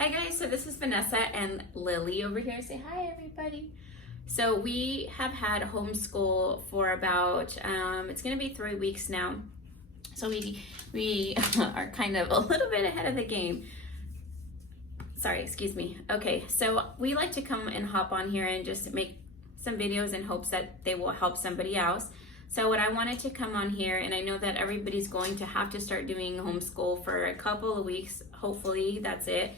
Hi guys, so this is Vanessa and Lily over here. Say hi everybody. So we have had homeschool for about, it's gonna be 3 weeks now. So we are kind of a little bit ahead of the game. Sorry, excuse me. Okay, so we like to come and hop on here and just make some videos in hopes that they will help somebody else. So what I wanted to come on here, and I know that everybody's going to have to start doing homeschool for a couple of weeks, hopefully that's it.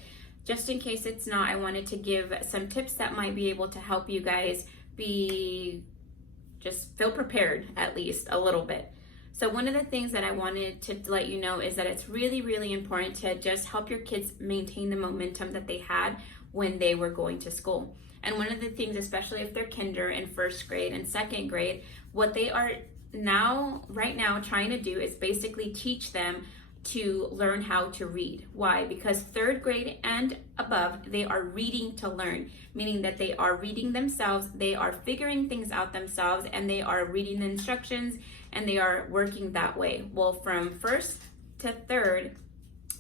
Just in case it's not, I wanted to give some tips that might be able to help you guys just feel prepared at least a little bit. So one of the things that I wanted to let you know is that it's really, really important to just help your kids maintain the momentum that they had when they were going to school. And one of the things, especially if they're kinder and first grade and second grade, what they are right now trying to do is basically teach them to learn how to read. Why? Because third grade and above, they are reading to learn, meaning that they are reading themselves, they are figuring things out themselves, and they are reading the instructions, and they are working that way. Well, from first to third,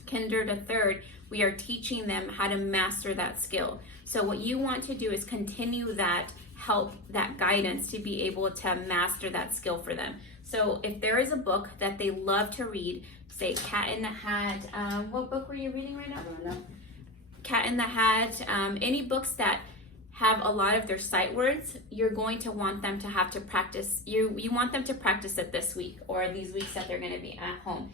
kinder to third, we are teaching them how to master that skill. So what you want to do is continue that help, that guidance to be able to master that skill for them. So if there is a book that they love to read, say Cat in the Hat, what book were you reading right now? Cat in the Hat, any books that have a lot of their sight words, you're going to want them to have to practice. You want them to practice it this week or these weeks that they're going to be at home.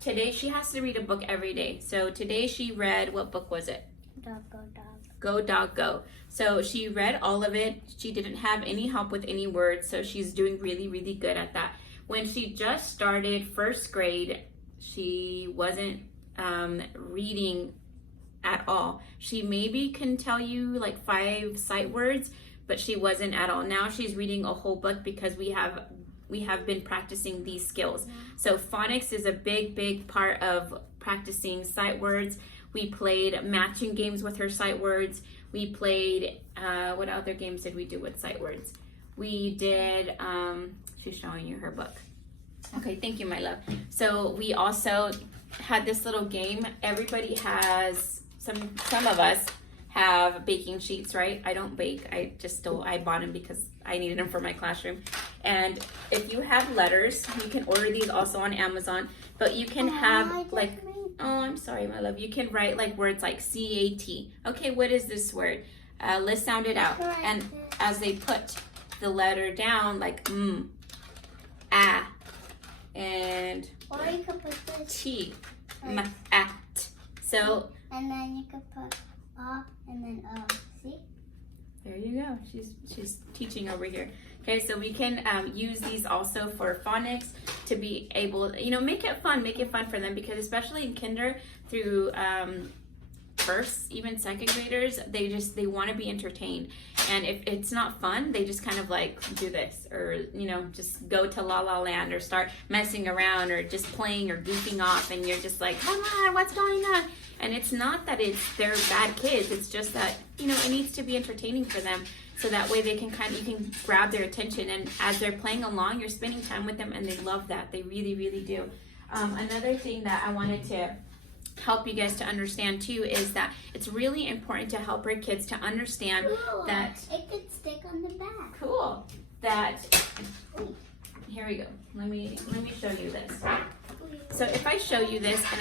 Today she has to read a book every day. So today she read, what book was it? Dog, go, dog. Go, dog, go. So she read all of it. She didn't have any help with any words, so she's doing really, really good at that. When she just started first grade, she wasn't reading at all. She maybe can tell you like 5 sight words, but she wasn't at all. Now she's reading a whole book because we have been practicing these skills. So phonics is a big part of practicing sight words. We played matching games with her sight words. We played, what other games did we do with sight words? We did, she's showing you her book. Okay, thank you, my love. So we also had this little game. Everybody has, some of us have baking sheets, right? I don't bake, I bought them because I needed them for my classroom. And if you have letters, you can order these also on Amazon, but you can have like, oh, I'm sorry, my love. You can write like words like C-A-T. Okay, what is this word? Let's sound it out. And as they put the letter down, like ah, and Or you could put this. T, at. So. And then you could put and then see? There you go. She's teaching over here. Okay, so we can use these also for phonics to be able, make it fun for them, because especially in kinder through first, even second graders, they want to be entertained. And if it's not fun, they just kind of like do this, or, just go to La La Land or start messing around or just playing or goofing off, and you're just like, come on, what's going on? And it's not that they're bad kids, it's just that, it needs to be entertaining for them. So that way you can grab their attention, and as they're playing along, you're spending time with them, and they love that. They really, really do. Another thing that I wanted to help you guys to understand too is that it's really important to help our kids to understand that it could stick on the back. Cool. That here we go. Let me show you this. So if I show you this and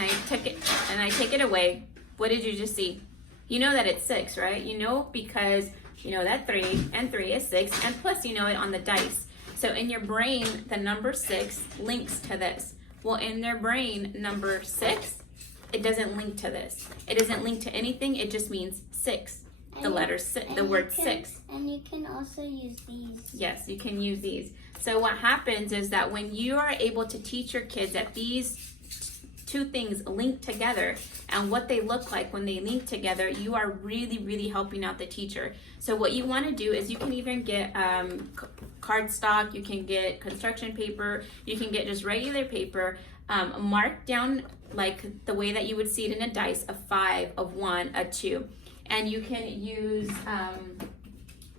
I take it away, what did you just see? You know that it's 6, right? Because you know that 3 and 3 is 6, and plus you know it on the dice. So in your brain, the number 6 links to this. Well, in their brain, number 6, it doesn't link to this. It doesn't link to anything. It just means 6. The letter 6, the word 6. And you can also use these. Yes, you can use these. So what happens is that when you are able to teach your kids that these 2 things link together and what they look like when they link together, you are really, really helping out the teacher. So what you want to do is you can even get cardstock, you can get construction paper, you can get just regular paper, mark down like the way that you would see it in a dice, a 5, a 1, a 2. And you can use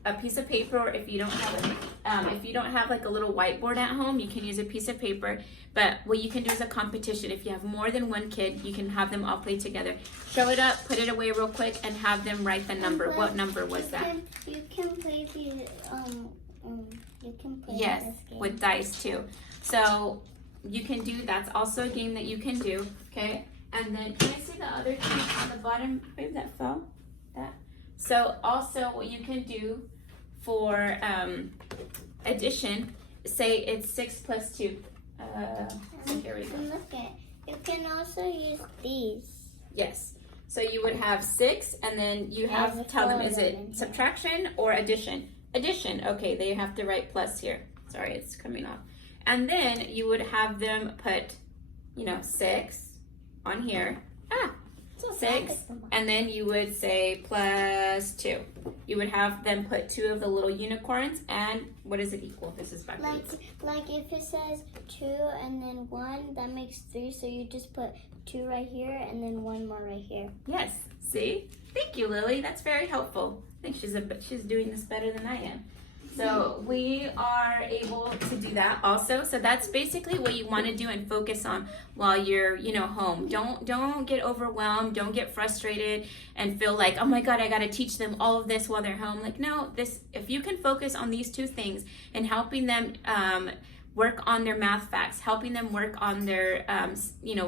a piece of paper, or if you don't have like a little whiteboard at home, you can use a piece of paper. But what you can do is a competition. If you have more than one kid, you can have them all play together. Show it up, put it away real quick, and have them write the number. What number was that? You can play the you can play yes, this game. with dice too. So you can do, that's also a game that you can do. Okay, and then can I see the other thing on the bottom? Maybe that fell. That. So also what you can do for addition, say it's 6 plus 2. So here we go. Look at, you can also use these. Yes. So you would have 6, and then you have to tell them, is it subtraction or addition? Addition. Okay, they have to write plus here. Sorry, it's coming off. And then you would have them put, 6 on here. 6, and then you would say plus 2. You would have them put 2 of the little unicorns, and what does it equal? This is backwards. Like if it says 2 and then 1, that makes 3, so you just put 2 right here and then 1 more right here. Yes, see? Thank you, Lily. That's very helpful. I think she's doing this better than I am. So we are able to do that also. So that's basically what you want to do and focus on while you're, home. Don't get overwhelmed. Don't get frustrated and feel like, oh my God, I got to teach them all of this while they're home. Like, no, if you can focus on these 2 things and helping them work on their math facts, helping them work on their,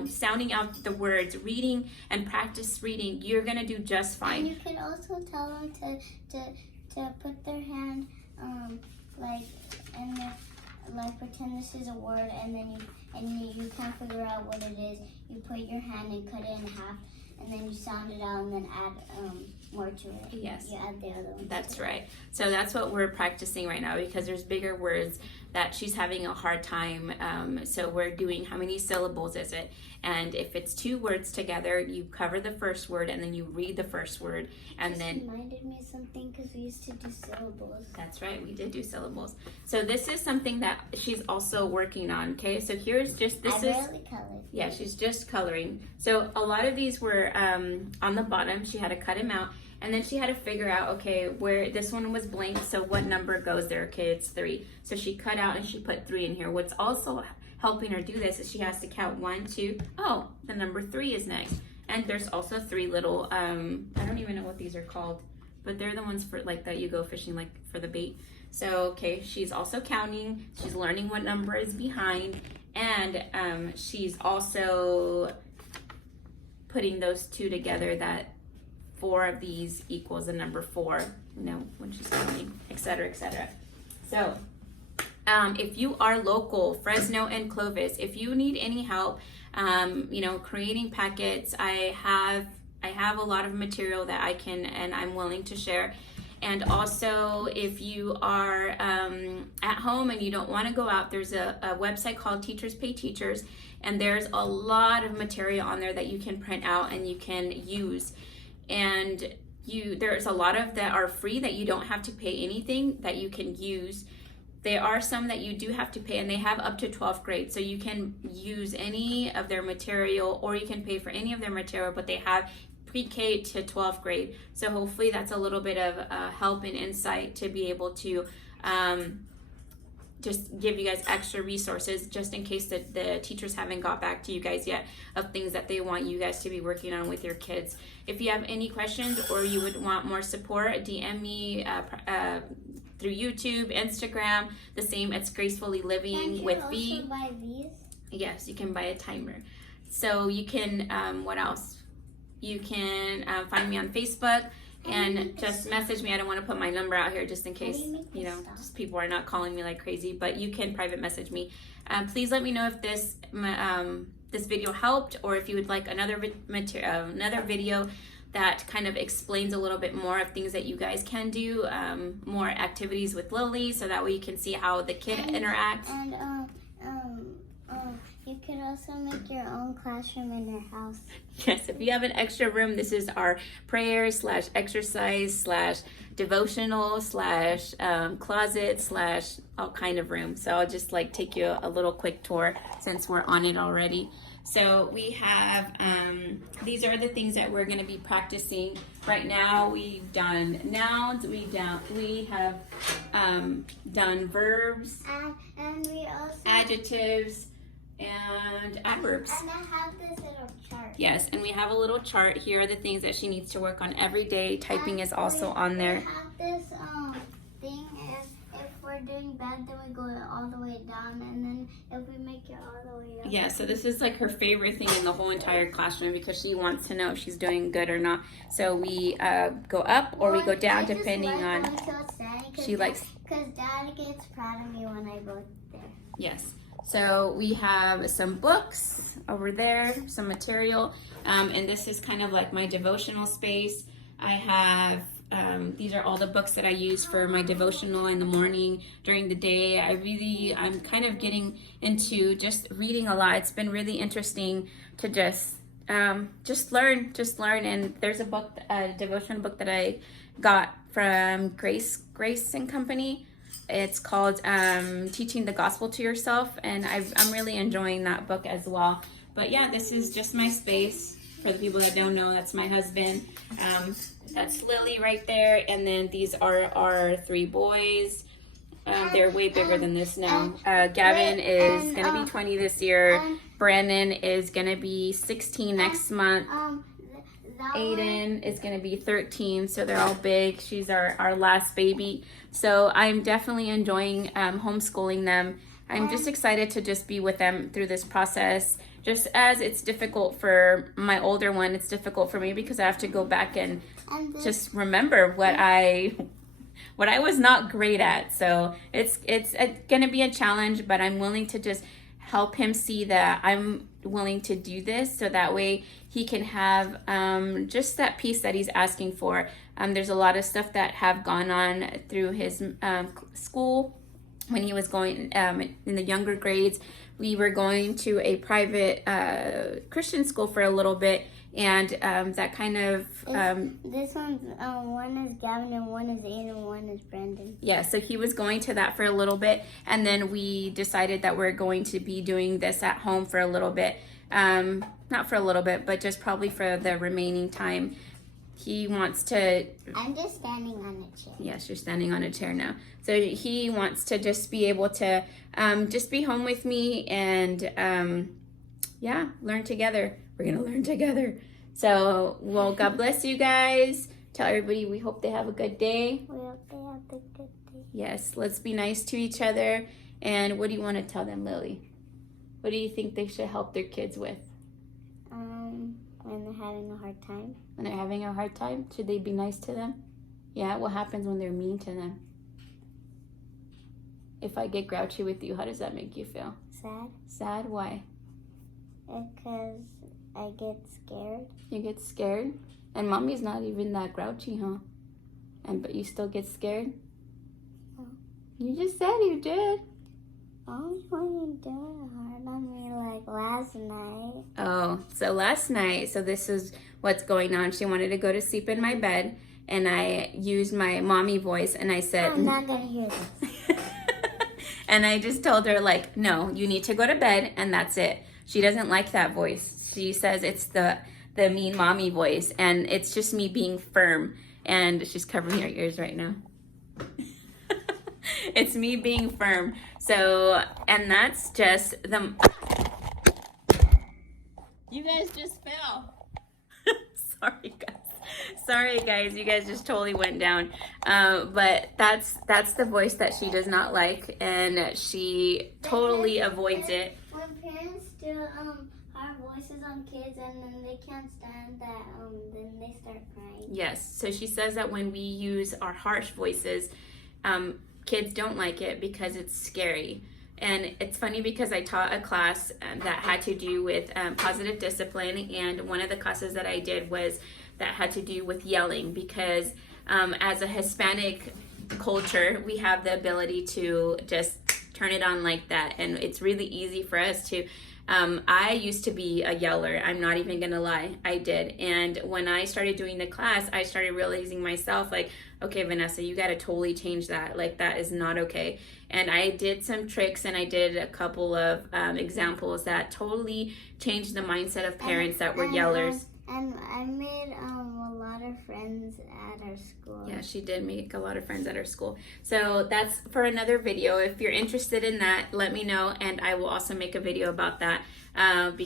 sounding out the words, reading and practice reading, you're going to do just fine. And you can also tell them to put their hand pretend this is a word, and then you can't figure out what it is. You put your hand and cut it in half, and then you sound it out, and then add more to it. Yes. You add the other one. That's right. So that's what we're practicing right now, because there's bigger words that she's having a hard time. So we're doing, how many syllables is it? And if it's 2 words together, you cover the first word and then you read the first word, and then reminded me of something, because we used to do syllables. That's right, we did do syllables. So this is something that she's also working on. Okay, so here's just I barely colored. Yeah, she's just coloring. So a lot of these were on the bottom. She had to cut them out, and then she had to figure out, okay, where this one was blank, so what number goes there? Okay, it's 3. So she cut out and she put 3 in here. What's also helping her do this is she has to count 1, 2. Oh, the number 3 is next. And there's also 3 little, I don't even know what these are called, but they're the ones for like that you go fishing, like for the bait. So, okay, she's also counting. She's learning what number is behind, and she's also putting those 2 together, that 4 of these equals the number 4, when she's counting, etc., etc. So, if you are local, Fresno and Clovis, if you need any help, creating packets, I have a lot of material that I can and I'm willing to share. And also, if you are at home and you don't want to go out, there's a website called Teachers Pay Teachers, and there's a lot of material on there that you can print out and you can use. And there's a lot of that are free that you don't have to pay anything that you can use. There are some that you do have to pay, and they have up to 12th grade, so you can use any of their material, or you can pay for any of their material, but they have pre-K to 12th grade. So hopefully that's a little bit of help and insight to be able to just give you guys extra resources, just in case that the teachers haven't got back to you guys yet of things that they want you guys to be working on with your kids. If you have any questions or you would want more support, DM me through YouTube, Instagram, the same. It's Gracefully Living with V. Can you also buy these? Yes, you can buy a timer. So you can, what else? You can find me on Facebook and just message me. I don't want to put my number out here just in case, just people are not calling me like crazy, but you can private message me. Please let me know if this video helped, or if you would like another video that kind of explains a little bit more of things that you guys can do, more activities with Lily, so that way you can see how the kid interacts. And you could also make your own classroom in your house. Yes, if you have an extra room, this is our prayer / exercise / devotional / closet / all kind of room. So I'll just take you a little quick tour since we're on it already. So we have, these are the things that we're going to be practicing. Right now we've done nouns, we have done verbs, and we also adjectives, and adverbs. And I have this little chart. Yes, and we have a little chart. Here are the things that she needs to work on every day. Typing is also on there. We have this thing. If we're doing bad, then we go all the way down, and then if we make it all the way up. Yeah, so this is like her favorite thing in the whole entire classroom because she wants to know if she's doing good or not. So we go up or we go down depending on. She likes. Because Dad gets proud of me when I go there. Yes. So we have some books over there, some material, and this is kind of like my devotional space. I have, these are all the books that I use for my devotional in the morning, during the day. I'm kind of getting into just reading a lot. It's been really interesting to just learn. And there's a book, a devotional book that I got from Grace and Company. It's called Teaching the Gospel to Yourself, and I'm really enjoying that book as well. But yeah, this is just my space. For the people that don't know, that's my husband. That's Lily right there, and then these are our 3 boys. They're way bigger than this now. Gavin is going to be 20 this year. Brandon is going to be 16 next month. Aiden is going to be 13, so they're all big. She's our last baby. So I'm definitely enjoying homeschooling them. I'm just excited to just be with them through this process. Just as it's difficult for my older one, it's difficult for me because I have to go back and just remember what I was not great at. So it's going to be a challenge, but I'm willing to just help him see that I'm willing to do this so that way he can have just that peace that he's asking for. There's a lot of stuff that have gone on through his school when he was going in the younger grades. We were going to a private Christian school for a little bit, and that kind of this one's one is Gavin and one is Aiden and one is Brandon. Yeah, so he was going to that for a little bit, and then we decided that we're going to be doing this at home for a little bit. Not for a little bit, but just probably for the remaining time. He wants to... I'm just standing on a chair. Yes, you're standing on a chair now. So he wants to just be able to just be home with me and, yeah, learn together. We're going to learn together. So, well, God bless you guys. Tell everybody we hope they have a good day. We hope they have a good day. Yes, let's be nice to each other. And what do you want to tell them, Lily? What do you think they should help their kids with? When they're having a hard time. When they're having a hard time, should they be nice to them? Yeah, what happens when they're mean to them? If I get grouchy with you, how does that make you feel? Sad. Sad? Why? Because I get scared. You get scared? And mommy's not even that grouchy, huh? But you still get scared? No. You just said you did. Oh, you did hard on me like last night. Oh, so last night, so this is what's going on. She wanted to go to sleep in my bed, and I used my mommy voice, and I said... I'm not going to hear this. And I just told her, like, no, you need to go to bed, and that's it. She doesn't like that voice. She says it's the mean mommy voice, and it's just me being firm. And she's covering her ears right now. It's me being firm. So, and that's just the... You guys just fell. Sorry guys, you guys just totally went down. But that's the voice that she does not like, and she totally avoids it. When parents do hard voices on kids and then they can't stand that, then they start crying. Yes, so she says that when we use our harsh voices, kids don't like it because it's scary. And it's funny because I taught a class that had to do with positive discipline, and one of the classes that I did was that had to do with yelling, because as a Hispanic culture, we have the ability to just turn it on like that, and it's really easy for us to I used to be a yeller. I'm not even gonna lie, I did. And when I started doing the class, I started realizing myself, like, okay, Vanessa, you gotta totally change that. Like, that is not okay. And I did some tricks, and I did a couple of examples that totally changed the mindset of parents that were yellers. And I made a lot of friends at our school. Yeah, she did make a lot of friends at our school. So that's for another video. If you're interested in that, let me know, and I will also make a video about that. Because